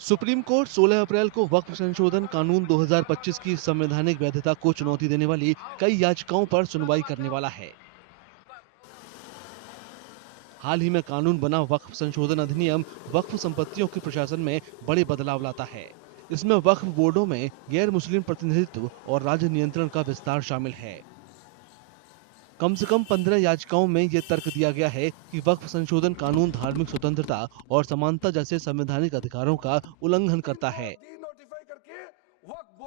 Supreme court 16 अप्रैल को वक्फ संशोधन कानून 2025 की संवैधानिक वैधता को चुनौती देने वाली कई याचिकाओं पर सुनवाई करने वाला है। हाल ही में कानून बना वक्फ संशोधन अधिनियम वक्फ संपत्तियों के प्रशासन में बड़े बदलाव लाता है। इसमें वक्फ बोर्डों में गैर मुस्लिम प्रतिनिधित्व और राज्य नियंत्रण का विस्तार शामिल है। कम से कम 15 याचिकाओं में ये तर्क दिया गया है कि वक्फ संशोधन कानून धार्मिक स्वतंत्रता और समानता जैसे संवैधानिक अधिकारों का उल्लंघन करता है।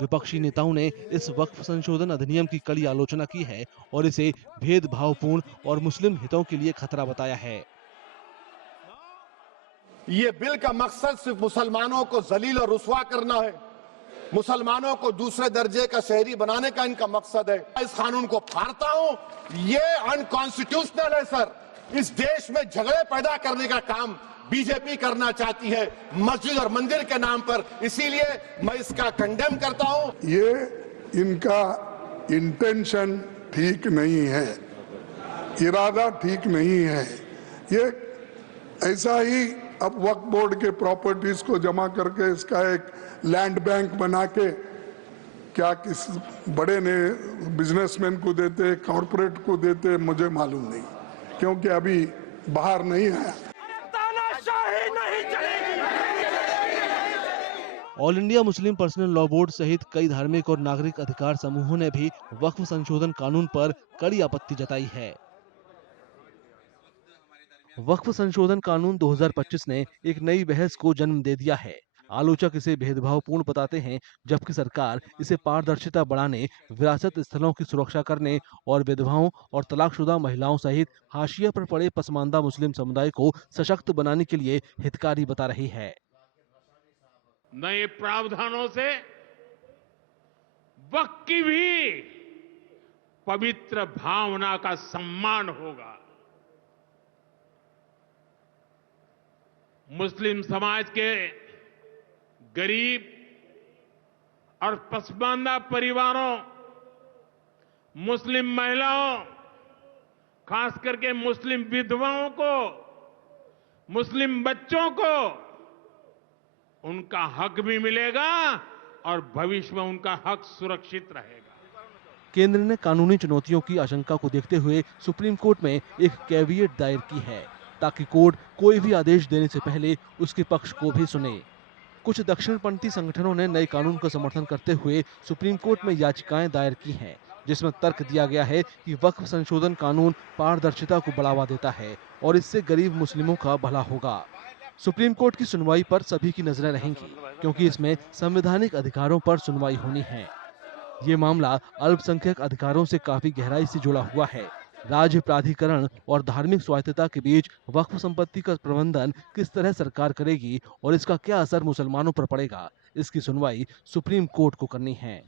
विपक्षी नेताओं ने इस वक्फ संशोधन अधिनियम की कड़ी आलोचना की है और इसे भेदभावपूर्ण और मुस्लिम हितों के लिए खतरा बताया है। ये बिल का मकसद सिर्फ मुसलमानों को जलील और रुस्वा करना है, मुसलमानों को दूसरे दर्जे का शहरी बनाने का इनका मकसद है। इस कानून को फाड़ता हूं, ये अनकॉन्स्टिट्यूशनल है सर। इस देश में झगड़े पैदा करने का काम बीजेपी करना चाहती है मस्जिद और मंदिर के नाम पर, इसीलिए मैं इसका कंडेम करता हूं। ये इनका इंटेंशन ठीक नहीं है, इरादा ठीक नहीं है। ये ऐसा ही अब वक्फ बोर्ड के प्रॉपर्टीज को जमा करके इसका एक लैंड बैंक बना के क्या किस बड़े ने बिजनेसमैन को देते, कॉरपोरेट को देते, मुझे मालूम नहीं, क्योंकि अभी बाहर नहीं आया। All India Muslim personal law board सहित कई धार्मिक और नागरिक अधिकार समूहों ने भी वक्फ संशोधन कानून पर कड़ी आपत्ति जताई है। वक्फ संशोधन कानून 2025 ने एक नई बहस को जन्म दे दिया है। आलोचक इसे भेदभावपूर्ण बताते हैं, जबकि सरकार इसे पारदर्शिता बढ़ाने, विरासत स्थलों की सुरक्षा करने और विधवाओं और तलाकशुदा महिलाओं सहित हाशिया पर पड़े पसमानदा मुस्लिम समुदाय को सशक्त बनाने के लिए हितकारी बता रही है। नए प्रावधानों से वक्फ की भी पवित्र भावना का सम्मान होगा। मुस्लिम समाज के गरीब और पसमानदा परिवारों, मुस्लिम महिलाओं, खास करके मुस्लिम विधवाओं को, मुस्लिम बच्चों को उनका हक भी मिलेगा और भविष्य में उनका हक सुरक्षित रहेगा। केंद्र ने कानूनी चुनौतियों की आशंका को देखते हुए सुप्रीम कोर्ट में एक कैविएट दायर की है, ताकि कोर्ट कोई भी आदेश देने से पहले उसके पक्ष को भी सुने। कुछ दक्षिणपंथी संगठनों ने नए कानून का समर्थन करते हुए सुप्रीम कोर्ट में याचिकाएं दायर की हैं, जिसमें तर्क दिया गया है कि वक्फ संशोधन कानून पारदर्शिता को बढ़ावा देता है और इससे गरीब मुस्लिमों का भला होगा। सुप्रीम कोर्ट की सुनवाई पर सभी की नजरें रहेंगी, क्योंकि इसमें संवैधानिक अधिकारों पर सुनवाई होनी है। ये मामला अल्पसंख्यक अधिकारों से काफी गहराई से जुड़ा हुआ है। राज्य प्राधिकरण और धार्मिक स्वायत्तता के बीच वक्फ संपत्ति का प्रबंधन किस तरह सरकार करेगी और इसका क्या असर मुसलमानों पर पड़ेगा, इसकी सुनवाई सुप्रीम कोर्ट को करनी है।